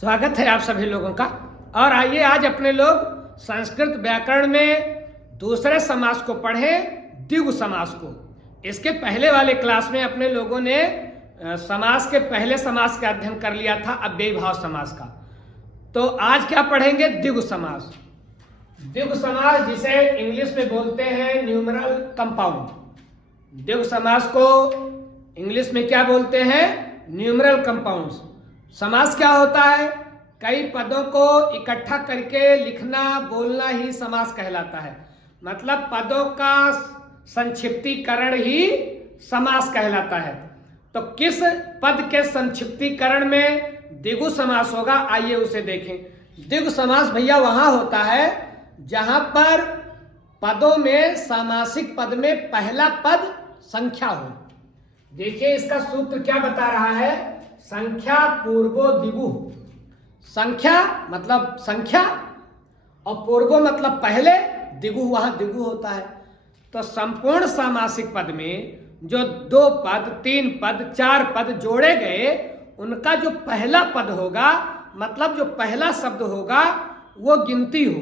स्वागत है आप सभी लोगों का। और आइए आज अपने लोग संस्कृत व्याकरण में दूसरे समास को पढ़ें, द्विगु समास को। इसके पहले वाले क्लास में अपने लोगों ने समास के पहले समास का अध्ययन कर लिया था, अव्ययी भाव समास का। तो आज क्या पढ़ेंगे? द्विगु समास। द्विगु समास जिसे इंग्लिश में बोलते हैं न्यूमरल कंपाउंड। द्विगु समास को इंग्लिश में क्या बोलते हैं? Numeral compounds. समास क्या होता है? कई पदों को इकट्ठा करके लिखना बोलना ही समास कहलाता है। मतलब पदों का संक्षिप्तीकरण ही समास कहलाता है। तो किस पद के संक्षिप्तीकरण में द्विगु समास होगा, आइए उसे देखें। द्विगु समास भैया वहां होता है जहां पर पदों में सामासिक पद में पहला पद संख्या हो। देखिए इसका सूत्र क्या बता रहा है? संख्या पूर्वो द्विगु। संख्या मतलब संख्या और पूर्वो मतलब पहले, द्विगु वहां द्विगु होता है। तो संपूर्ण सामासिक पद में जो दो पद, तीन पद, चार पद जोड़े गए, उनका जो पहला पद होगा, मतलब जो पहला शब्द होगा, वो गिनती हो।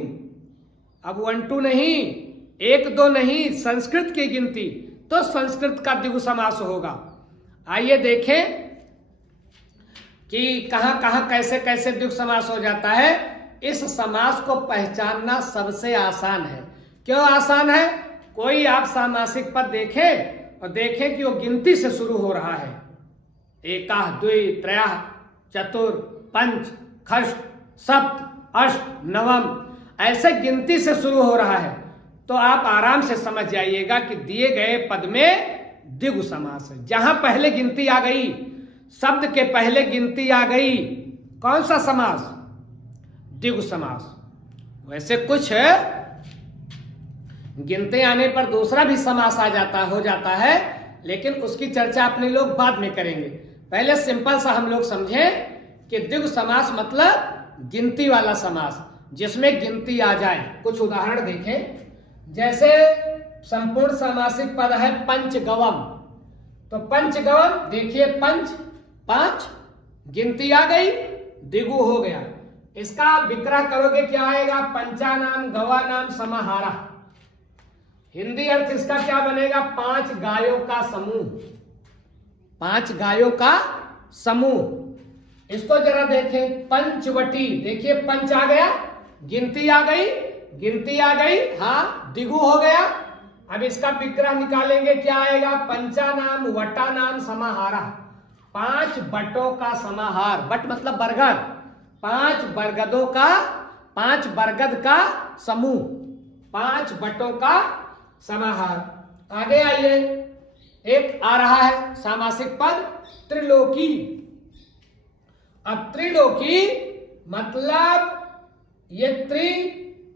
अब 1 2 नहीं, 1 2 नहीं, संस्कृत की गिनती, तो संस्कृत का द्विगु समास होगा। आइए देखें कि कहां कहां कैसे कैसे द्विगु समास हो जाता है। इस समास को पहचानना सबसे आसान है। क्यों आसान है? कोई आप सामासिक पद देखें और देखें कि वो गिनती से शुरू हो रहा है। एकाः द्वि त्रयः चतुर पंच षष्ठ सप्त अष्ट नवम, ऐसे गिनती से शुरू हो रहा है। तो आप आराम से समझ जाइएगा कि दिए गए पद में द्विगु समास है। जहां पहले गिनती आ गई, शब्द के पहले गिनती आ गई, कौन सा समास? द्विगु समास। वैसे कुछ गिनते आने पर दूसरा भी समास हो जाता है, लेकिन उसकी चर्चा अपने लोग बाद में करेंगे। पहले सिंपल सा हम लोग समझें कि द्विगु समास मतलब गिनती वाला समास, जिसमें गिनती आ जाए। कुछ उदाहरण देखें। जैसे संपूर्ण सामासिक पद है पंचगवम। तो पंचगवम देखिए, पंच 5, गिनती आ गई, द्विगु हो गया। इसका विग्रह करोगे क्या आएगा? पंचानाम गवानाम समाहारा। हिंदी अर्थ इसका क्या बनेगा? 5 गायों का समूह। 5 गायों का समूह। इसको जरा देखें, पंचवटी। देखिए पंच आ गया, गिनती आ गई, गिनती आ गई, हाँ द्विगु हो गया। अब इसका विग्रह निकालेंगे, क्या आएगा? पंचानाम वटानाम समाहारा। 5 बटों का समाहार। बट मतलब बरगद। 5 बरगदों का, 5 बरगद का समूह, 5 बटों का समाहार। आगे आइए, एक आ रहा है सामासिक पद त्रिलोकी। अब त्रिलोकी मतलब ये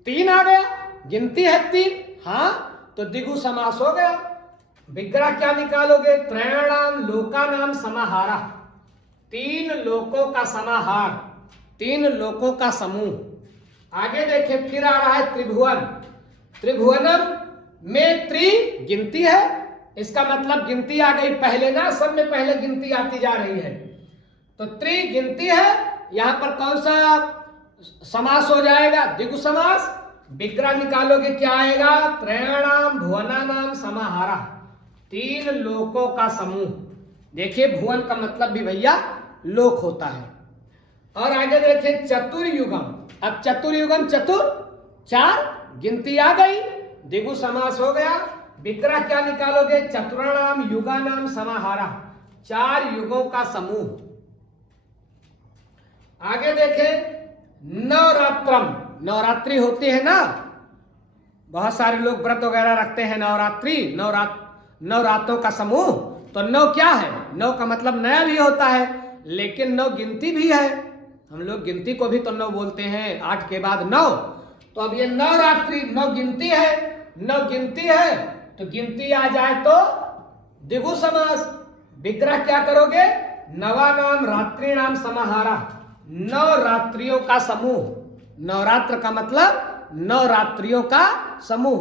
3 आ गया, गिनती है 3, हाँ तो द्विगु समास हो गया। विग्रह क्या निकालोगे? त्रयाणाम लोकानाम समाहारा। 3 लोकों का समाहार, 3 लोकों का समूह। आगे देखें, फिर आ रहा है त्रिभुवन। त्रिभुवनम में गिनती है, इसका मतलब गिनती आ गई पहले ना, सब में पहले गिनती आती जा रही है। तो गिनती है, यहां पर कौन सा समास हो जाएगा? द्विगु समास। विग्रह निकालोगे, क्या आएगा? त्रयाणाम भुवनानाम समाहारा। 3 लोकों का समूह। देखिए भुवन का मतलब भी भैया लोक होता है। और आगे देखें चतुर्युगम। अब चतुर्युगम, चतुर 4, गिनती आ गई, द्विगु समास हो गया। विग्रह क्या निकालोगे? चतुराणाम युगानाम समाहारा। 4 युगों का समूह। आगे देखें नवरात्रम। नवरात्रि होती है ना, बहुत सारे लोग व्रत वगैरह रखते हैं। नवरात्रि, नवरात्रों का समूह। तो नौ क्या है? नौ का मतलब नया भी होता है, लेकिन नौ गिनती भी है। हम लोग गिनती को भी तो 9 बोलते हैं, 8 के बाद 9। तो अब ये नवरात्रि 9 गिनती है, 9 गिनती है, तो गिनती आ जाए तो द्विगु समास। विग्रह क्या करोगे? नवानाम रात्रिणाम समाहारा। 9 रात्रियों का समूह। नवरात्र का मतलब 9 रात्रियों का समूह।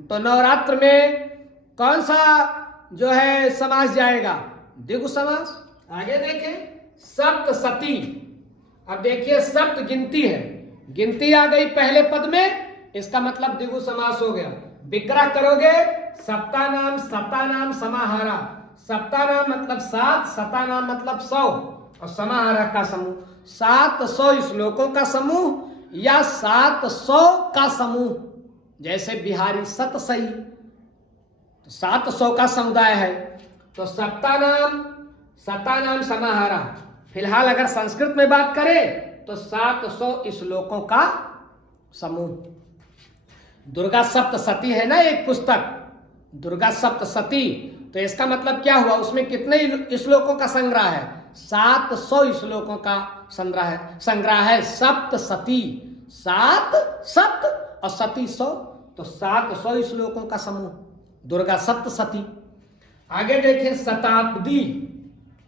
तो नवरात्र में कौन सा जो है समास जाएगा? द्विगु समास। आगे देखें सप्तशती। अब देखिए सप्त गिनती है, गिनती आ गई पहले पद में, इसका मतलब द्विगु समास हो गया। विग्रह करोगे सप्तानाम सतानाम समाहारा, सप्तानाम मतलब 7, सतानाम मतलब 100 और समाहारा का समूह, 700 श्लोकों का समूह या 700 का समूह। जैसे बिहारी सत सही, तो 700 का समुदाय है, तो सप्तानाम सतानाम समाहारा। फिलहाल अगर संस्कृत में बात करें तो 700 श्लोकों का समूह। दुर्गा सप्तशती है ना एक पुस्तक, दुर्गा सप्तशती, तो इसका मतलब क्या हुआ, उसमें कितने श्लोकों का संग्रह है, 700 श्लोकों का संग्रह है सप्तशती, 7 सप्त और सती 100, तो 700 श्लोकों का समूह दुर्गा सप्तशती। आगे देखें शताब्दी,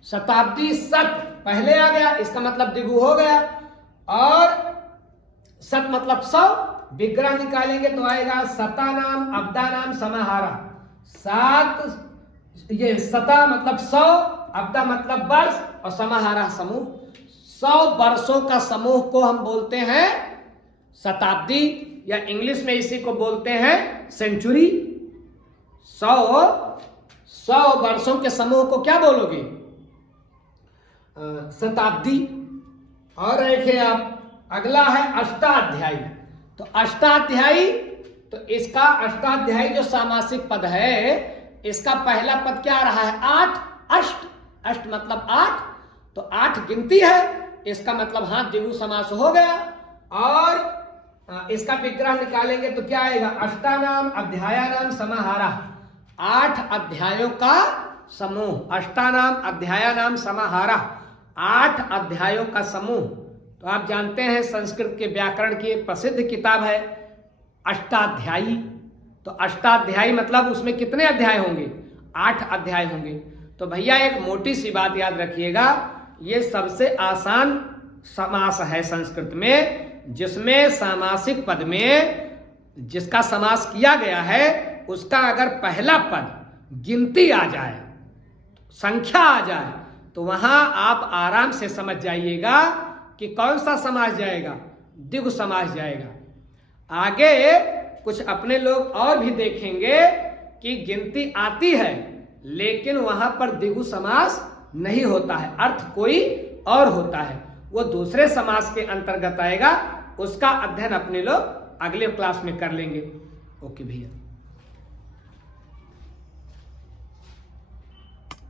शताब्दी सत पहले आ गया, इसका मतलब द्विगु हो गया, और सत मतलब 100, विग्रह निकालेंगे तो आएगा सतानाम अब्दानाम समाहारा। 7 ये सता मतलब 100, अब्दा मतलब वर्ष और समाहारा समूह, 100 वर्षों का समूह को हम बोलते हैं शताब्दी, या इंग्लिश में इसी को बोलते हैं सेंचुरी। 100 वर्षों के समूह को क्या बोलोगे, शताब्दी। और देखिए आप अगला है अष्टाध्यायी, तो अष्टाध्यायी, तो इसका अष्टाध्यायी जो सामासिक पद है, इसका पहला पद क्या रहा है, 8, अष्ट, अष्ट मतलब 8, तो 8 गिनती है, इसका मतलब हाँ द्विगु समास हो गया। और इसका विग्रह निकालेंगे तो क्या आएगा, अष्टानाम अध्यायानाम समाहारा, 8 अध्यायों का समूह, अष्टानाम अध्यायानाम समाहारा, 8 अध्यायों का समूह। तो आप जानते हैं संस्कृत के व्याकरण की एक प्रसिद्ध किताब है अष्टाध्यायी, तो अष्टाध्यायी मतलब उसमें कितने अध्याय होंगे, 8 अध्याय होंगे। तो भैया एक मोटी सी बात याद रखिएगा, ये सबसे आसान समास है संस्कृत में, जिसमें सामासिक पद में जिसका समास किया गया है उसका अगर पहला पद गिनती आ जाए, संख्या आ जाए, तो वहां आप आराम से समझ जाइएगा कि कौन सा समास जाएगा, द्विगु समास जाएगा। आगे कुछ अपने लोग और भी देखेंगे कि गिनती आती है लेकिन वहां पर द्विगु समास नहीं होता है, अर्थ कोई और होता है, वो दूसरे समास के अंतर्गत आएगा, उसका अध्ययन अपने लोग अगले क्लास में कर लेंगे। ओके भैया।